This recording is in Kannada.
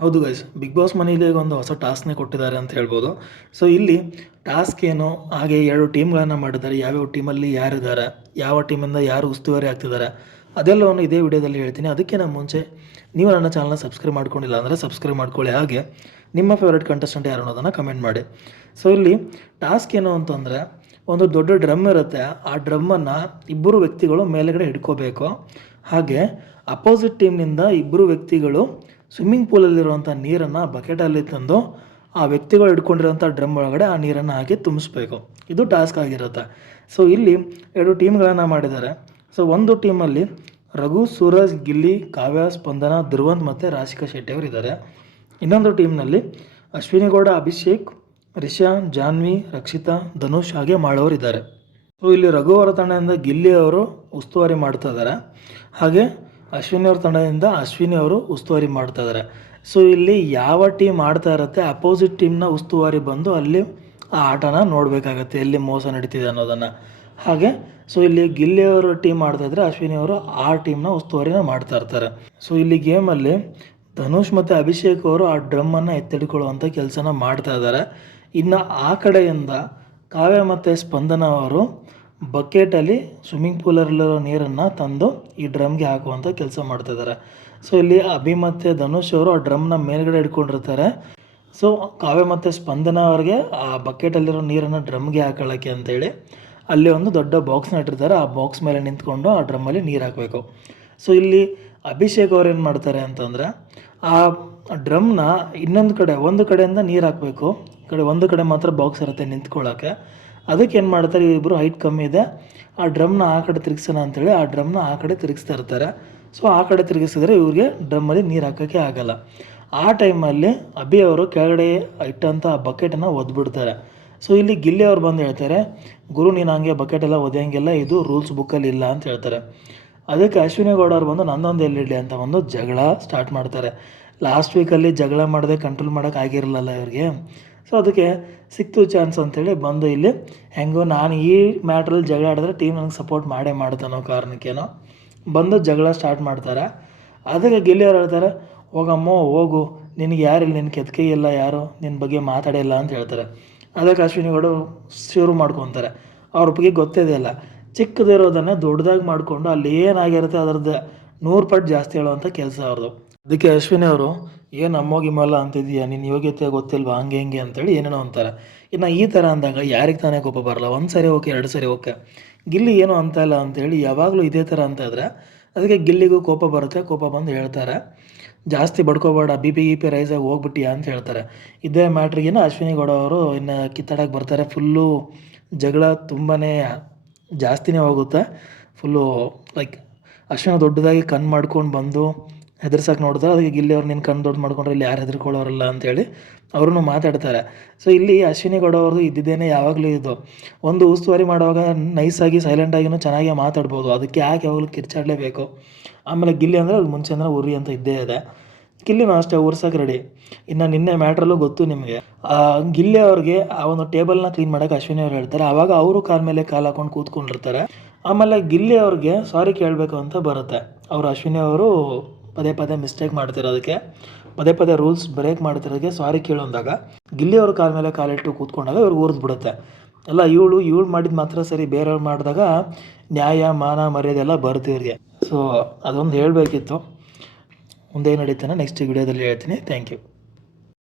ಹೌದು ಗೈಸ್, ಬಿಗ್ ಬಾಸ್ ಮನೇಲಿ ಈಗ ಒಂದು ಹೊಸ ಟಾಸ್ಕ್ನೇ ಕೊಟ್ಟಿದ್ದಾರೆ ಅಂತ ಹೇಳ್ಬೋದು. ಸೊ ಇಲ್ಲಿ ಟಾಸ್ಕ್ ಏನು, ಹಾಗೆ 2 ಟೀಮ್ಗಳನ್ನು ಮಾಡಿದ್ದಾರೆ. ಯಾವ್ಯಾವ ಟೀಮಲ್ಲಿ ಯಾರಿದ್ದಾರೆ, ಯಾವ ಟೀಮಿಂದ ಯಾರು ಉಸ್ತುವಾರಿ ಆಗ್ತಿದ್ದಾರೆ, ಅದೆಲ್ಲವನ್ನು ಇದೇ ವಿಡಿಯೋದಲ್ಲಿ ಹೇಳ್ತೀನಿ. ಅದಕ್ಕಿಂತ ಮುಂಚೆ ನೀವು ನನ್ನ ಚಾನಲ್ನ ಸಬ್ಸ್ಕ್ರೈಬ್ ಮಾಡ್ಕೊಂಡಿಲ್ಲ ಅಂದರೆ ಸಬ್ಸ್ಕ್ರೈಬ್ ಮಾಡ್ಕೊಳ್ಳಿ. ಹಾಗೆ ನಿಮ್ಮ ಫೇವ್ರೇಟ್ ಕಂಟೆಸ್ಟೆಂಟ್ ಯಾರು ಅನ್ನೋದನ್ನು ಕಮೆಂಟ್ ಮಾಡಿ. ಸೊ ಇಲ್ಲಿ ಟಾಸ್ಕ್ ಏನು ಅಂತಂದರೆ, ಒಂದು ದೊಡ್ಡ ಡ್ರಮ್ ಇರುತ್ತೆ. ಆ ಡ್ರಮ್ಮನ್ನು ಇಬ್ಬರು ವ್ಯಕ್ತಿಗಳು ಮೇಲುಗಡೆ ಹಿಡ್ಕೋಬೇಕು. ಹಾಗೆ ಅಪೋಸಿಟ್ ಟೀಮ್ನಿಂದ ಇಬ್ಬರು ವ್ಯಕ್ತಿಗಳು ಸ್ವಿಮ್ಮಿಂಗ್ ಪೂಲಲ್ಲಿರುವಂಥ ನೀರನ್ನು ಬಕೆಟಲ್ಲಿ ತಂದು ಆ ವ್ಯಕ್ತಿಗಳು ಹಿಡ್ಕೊಂಡಿರೋಂಥ ಡ್ರಮ್ ಒಳಗಡೆ ಆ ನೀರನ್ನು ಹಾಕಿ ತುಂಬಿಸ್ಬೇಕು. ಇದು ಟಾಸ್ಕ್ ಆಗಿರುತ್ತೆ. ಸೊ ಇಲ್ಲಿ 2 ಟೀಮ್ಗಳನ್ನು ಮಾಡಿದ್ದಾರೆ. ಸೊ ಒಂದು ಟೀಮಲ್ಲಿ ರಘು, ಸೂರಜ್, ಗಿಲ್ಲಿ, ಕಾವ್ಯ, ಸ್ಪಂದನ, ಧ್ರುವಂತ್ ಮತ್ತು ರಾಶಿಕಾ ಶೆಟ್ಟಿ ಅವರು ಇದ್ದಾರೆ. ಇನ್ನೊಂದು ಟೀಮ್ನಲ್ಲಿ ಅಶ್ವಿನಿ ಗೌಡ, ಅಭಿಷೇಕ್, ರಿಷಾ, ಜಾನ್ವಿ, ರಕ್ಷಿತಾ, ಧನುಷ್ ಹಾಗೆ ಮಾಡೋರು ಇದ್ದಾರೆ. ಸೊ ಇಲ್ಲಿ ರಘು ಅವರ ತಂಡದಿಂದ ಗಿಲ್ಲಿ ಅವರು ಉಸ್ತುವಾರಿ ಮಾಡ್ತಾ ಇದ್ದಾರೆ. ಹಾಗೆ ಅಶ್ವಿನಿ ಅವ್ರ ತಂಡದಿಂದ ಅಶ್ವಿನಿ ಅವರು ಉಸ್ತುವಾರಿ ಮಾಡ್ತಾ ಇದ್ದಾರೆ. ಸೊ ಇಲ್ಲಿ ಯಾವ ಟೀಮ್ ಆಡ್ತಾ ಇರುತ್ತೆ, ಅಪೋಸಿಟ್ ಟೀಮ್ನ ಉಸ್ತುವಾರಿ ಬಂದು ಅಲ್ಲಿ ಆ ಆಟನ ನೋಡಬೇಕಾಗತ್ತೆ, ಎಲ್ಲಿ ಮೋಸ ನಡೀತಿದೆ ಅನ್ನೋದನ್ನು. ಹಾಗೆ ಸೊ ಇಲ್ಲಿ ಗಿಲ್ಲಿ ಅವರು ಟೀಮ್ ಆಡ್ತಾಯಿದ್ರೆ ಅಶ್ವಿನಿ ಅವರು ಆ ಟೀಮ್ನ ಉಸ್ತುವಾರಿನ ಮಾಡ್ತಾ ಇರ್ತಾರೆ. ಸೊ ಇಲ್ಲಿ ಗೇಮಲ್ಲಿ ಧನುಷ್ ಮತ್ತು ಅಭಿಷೇಕ್ ಅವರು ಆ ಡ್ರಮ್ಮನ್ನು ಎತ್ತಿಡ್ಕೊಳ್ಳುವಂಥ ಕೆಲಸನ ಮಾಡ್ತಾ ಇದ್ದಾರೆ. ಇನ್ನು ಆ ಕಡೆಯಿಂದ ಕಾವ್ಯ ಮತ್ತು ಸ್ಪಂದನ ಅವರು ಬಕೆಟಲ್ಲಿ ಸ್ವಿಮ್ಮಿಂಗ್ ಪೂಲಲ್ಲಿರೋ ನೀರನ್ನು ತಂದು ಈ ಡ್ರಮ್ಗೆ ಹಾಕುವಂಥ ಕೆಲಸ ಮಾಡ್ತಾಯಿದ್ದಾರೆ. ಸೊ ಇಲ್ಲಿ ಅಭಿ ಮತ್ತು ಧನುಷ್ ಅವರು ಆ ಡ್ರಮ್ನ ಮೇಲ್ಗಡೆ ಹಿಡ್ಕೊಂಡಿರ್ತಾರೆ. ಸೊ ಕಾವ್ಯ ಮತ್ತು ಸ್ಪಂದನ ಅವ್ರಿಗೆ ಆ ಬಕೆಟಲ್ಲಿರೋ ನೀರನ್ನು ಡ್ರಮ್ಗೆ ಹಾಕೊಳ್ಳೋಕ್ಕೆ ಅಂತೇಳಿ ಅಲ್ಲಿ ಒಂದು ದೊಡ್ಡ ಬಾಕ್ಸ್ನ ಇಟ್ಟಿರ್ತಾರೆ. ಆ ಬಾಕ್ಸ್ ಮೇಲೆ ನಿಂತ್ಕೊಂಡು ಆ ಡ್ರಮ್ಮಲ್ಲಿ ನೀರು ಹಾಕಬೇಕು. ಸೊ ಇಲ್ಲಿ ಅಭಿಷೇಕ್ ಅವ್ರು ಏನು ಮಾಡ್ತಾರೆ ಅಂತಂದರೆ, ಆ ಡ್ರಮ್ನ ಇನ್ನೊಂದು ಕಡೆ, ಒಂದು ಕಡೆಯಿಂದ ನೀರು ಹಾಕಬೇಕು, ಒಂದು ಕಡೆ ಮಾತ್ರ ಬಾಕ್ಸ್ ಇರುತ್ತೆ ನಿಂತ್ಕೊಳ್ಳೋಕ್ಕೆ. ಅದಕ್ಕೆ ಏನು ಮಾಡ್ತಾರೆ, ಇಬ್ಬರು ಹೈಟ್ ಕಮ್ಮಿ ಇದೆ, ಆ ಡ್ರಮ್ನ ಆ ಕಡೆ ತಿರುಗಿಸೋಣ ಅಂತೇಳಿ ಆ ಡ್ರಮ್ನ ಆ ಕಡೆ ತಿರುಗಿಸ್ತಾ ಇರ್ತಾರೆ. ಸೊ ಆ ಕಡೆ ತಿರುಗಿಸಿದ್ರೆ ಇವ್ರಿಗೆ ಡ್ರಮ್ಮಲ್ಲಿ ನೀರು ಹಾಕೋಕ್ಕೆ ಆಗೋಲ್ಲ. ಆ ಟೈಮಲ್ಲಿ ಅಭಿ ಅವರು ಕೆಳಗಡೆ ಇಟ್ಟಂಥ ಆ ಬಕೆಟನ್ನು ಒದ್ಬಿಡ್ತಾರೆ. ಸೊ ಇಲ್ಲಿ ಗಿಲ್ಲಿ ಅವ್ರು ಬಂದು ಹೇಳ್ತಾರೆ, ಗುರು ನೀನು ಹಂಗೆ ಬಕೆಟೆಲ್ಲ ಒದೆಯಂಗೆಲ್ಲ, ಇದು ರೂಲ್ಸ್ ಬುಕ್ಕಲ್ಲಿ ಇಲ್ಲ ಅಂತ ಹೇಳ್ತಾರೆ. ಅದಕ್ಕೆ ಅಶ್ವಿನಿ ಗೌಡ ಅವ್ರು ಬಂದು ನಂದೊಂದು ಎಲ್ಲಿಡಲಿ ಅಂತ ಒಂದು ಜಗಳ ಸ್ಟಾರ್ಟ್ ಮಾಡ್ತಾರೆ. ಲಾಸ್ಟ್ ವೀಕಲ್ಲಿ ಜಗಳ ಮಾಡದೆ ಕಂಟ್ರೋಲ್ ಮಾಡೋಕ್ಕೆ ಆಗಿರಲಿಲ್ಲ ಇವ್ರಿಗೆ. ಸೊ ಅದಕ್ಕೆ ಸಿಕ್ತು ಚಾನ್ಸ್ ಅಂತೇಳಿ ಬಂದು ಇಲ್ಲಿ ಹೆಂಗೋ ನಾನು ಈ ಮ್ಯಾಟ್ರಲ್ಲಿ ಜಗಳ ಆಡಿದ್ರೆ ಟೀಮ್ ನನಗೆ ಸಪೋರ್ಟ್ ಮಾಡೇ ಮಾಡ್ತಾನೋ ಕಾರಣಕ್ಕೇನೋ ಬಂದು ಜಗಳ ಸ್ಟಾರ್ಟ್ ಮಾಡ್ತಾರೆ. ಅದಕ್ಕೆ ಗಿಲ್ಲಿ ಅವ್ರು ಹೇಳ್ತಾರೆ, ಹೋಗಮ್ಮೋ ಹೋಗು, ನಿನಗೆ ಯಾರಿಲ್ಲ, ನಿನ್ನ ಕೆತ್ಕೆ ಇಲ್ಲ, ಯಾರು ನಿನ್ನ ಬಗ್ಗೆ ಮಾತಾಡಿಲ್ಲ ಅಂತ ಹೇಳ್ತಾರೆ. ಅದಕ್ಕೆ ಅಶ್ವಿನಿ ಗೌಡ ಶುರು ಮಾಡ್ಕೊತಾರೆ. ಅವ್ರ ಬಗ್ಗೆ ಗೊತ್ತಿದೆ ಇಲ್ಲ, ಚಿಕ್ಕದಿರೋದನ್ನು ದೊಡ್ಡದಾಗಿ ಮಾಡಿಕೊಂಡು ಅಲ್ಲಿ ಏನಾಗಿರುತ್ತೆ ಅದರದ್ದು 100 ಪಟ್ಟು ಜಾಸ್ತಿ ಹೇಳುವಂಥ ಕೆಲಸ ಅವ್ರದ್ದು. ಅದಕ್ಕೆ ಅಶ್ವಿನಿ ಅವರು, ಏನು ಅಮ್ಮೋಗಿಮ್ಮಲ್ಲ ಅಂತಿದೀಯಾ, ನಿನ್ನ ಯೋಗ್ಯತೆ ಗೊತ್ತಿಲ್ವಾ, ಹಂಗೆ ಹಿಂಗೆ ಅಂತೇಳಿ ಏನೇನೋ ಅಂತಾರೆ. ಇನ್ನು ಈ ಥರ ಅಂದಾಗ ಯಾರಿಗೆ ತಾನೇ ಕೋಪ ಬರಲ್ಲ, ಒಂದು ಸರಿ ಓಕೆ, 2 ಸರಿ ಓಕೆ. ಗಿಲ್ಲಿ ಏನೂ ಅಂತ ಇಲ್ಲ ಅಂತೇಳಿ ಯಾವಾಗಲೂ ಇದೇ ಥರ ಅಂತ ಇದ್ರೆ ಅದಕ್ಕೆ ಗಿಲ್ಲಿಗೂ ಕೋಪ ಬರುತ್ತೆ. ಕೋಪ ಬಂದು ಹೇಳ್ತಾರೆ, ಜಾಸ್ತಿ ಬಡ್ಕೋಬೇಡ, ಬಿ ಪಿ ರೈಸ್ ಆಗಿ ಹೋಗ್ಬಿಟ್ಟಿಯಾ ಅಂತ ಹೇಳ್ತಾರೆ. ಇದೇ ಮ್ಯಾಟ್ರಿಗಿನ ಅಶ್ವಿನಿ ಗೌಡ ಅವರು ಇನ್ನು ಕಿತ್ತಾಡಕ್ಕೆ ಬರ್ತಾರೆ. ಫುಲ್ಲು ಜಗಳ ತುಂಬಾ ಜಾಸ್ತಿನೇ ಹೋಗುತ್ತೆ. ಫುಲ್ಲು ಲೈಕ್ ಅಶ್ವಿನಿ ದೊಡ್ಡದಾಗಿ ಕಣ್ಣು ಮಾಡ್ಕೊಂಡು ಬಂದು ಹೆದರ್ಸಕ್ಕೆ ನೋಡ್ತಾರೆ. ಅದಕ್ಕೆ ಗಿಲ್ಲಿ ಅವ್ರು ನಿನ್ನ ಕಣ್ಣು ದೊಡ್ಡ ಮಾಡ್ಕೊಂಡ್ರೆ ಇಲ್ಲಿ ಯಾರು ಹೆದರ್ಕೊಳ್ಳೋರಲ್ಲ ಅಂತೇಳಿ ಅವ್ರೂ ಮಾತಾಡ್ತಾರೆ. ಸೊ ಇಲ್ಲಿ ಅಶ್ವಿನಿ ಗೌಡ ಅವ್ರದ್ದು ಇದ್ದಿದ್ದೇನೆ ಯಾವಾಗಲೂ ಇದು, ಒಂದು ಉಸ್ತುವಾರಿ ಮಾಡುವಾಗ ನೈಸಾಗಿ ಸೈಲೆಂಟಾಗಿನೂ ಚೆನ್ನಾಗಿ ಮಾತಾಡ್ಬೋದು, ಅದಕ್ಕೆ ಯಾಕೆ ಯಾವಾಗಲೂ ಕಿರ್ಚಾಡಲೇಬೇಕು. ಆಮೇಲೆ ಗಿಲ್ಲಿ ಅಂದರೆ ಅದು ಮುಂಚೆ ಅಂದರೆ ಉರಿ ಅಂತ ಇದ್ದೇ ಇದೆ, ಗಿಲ್ಲಿನೂ ಅಷ್ಟೇ ಉರ್ಸೋಕೆ ರೆಡಿ. ಇನ್ನು ನಿನ್ನೆ ಮ್ಯಾಟ್ರಲ್ಲೂ ಗೊತ್ತು ನಿಮಗೆ, ಗಿಲ್ಲಿ ಅವ್ರಿಗೆ ಆ ಒಂದು ಟೇಬಲ್ನ ಕ್ಲೀನ್ ಮಾಡೋಕೆ ಅಶ್ವಿನಿ ಅವ್ರು ಹೇಳ್ತಾರೆ. ಆವಾಗ ಅವರು ಕಾಲ ಮೇಲೆ ಕಾಲು ಹಾಕೊಂಡು ಕೂತ್ಕೊಂಡಿರ್ತಾರೆ. ಆಮೇಲೆ ಗಿಲ್ಲಿ ಅವ್ರಿಗೆ ಸಾರಿ ಕೇಳಬೇಕು ಅಂತ ಬರುತ್ತೆ. ಅವರು ಅಶ್ವಿನಿ ಅವರು ಪದೇ ಪದೇ ಮಿಸ್ಟೇಕ್ ಮಾಡ್ತಿರೋದಕ್ಕೆ, ಪದೇ ಪದೇ ರೂಲ್ಸ್ ಬ್ರೇಕ್ ಮಾಡ್ತಿರೋದಕ್ಕೆ ಸಾರಿ ಕೇಳೋಂದಾಗ ಗಿಲ್ಲಿ ಅವ್ರ ಕಾಲ ಮೇಲೆ ಕಾಲಿಟ್ಟು ಕೂತ್ಕೊಂಡಾಗ ಇವ್ರಿಗೆ ಉರಿದು ಬಿಡುತ್ತೆ. ಅಲ್ಲ ಇವಳು ಮಾಡಿದ ಮಾತ್ರ ಸರಿ, ಬೇರೆಯವ್ರು ಮಾಡಿದಾಗ ನ್ಯಾಯ ಮಾನ ಮರ್ಯಾದೆ ಎಲ್ಲ ಬರುತ್ತೆ ಇವ್ರಿಗೆ. ಸೊ ಅದೊಂದು ಹೇಳಬೇಕಿತ್ತು. ಮುಂದೆ ಏನು ನಡೀತಾನೆ ನೆಕ್ಸ್ಟ್ ವಿಡಿಯೋದಲ್ಲಿ ಹೇಳ್ತೀನಿ. Thank you.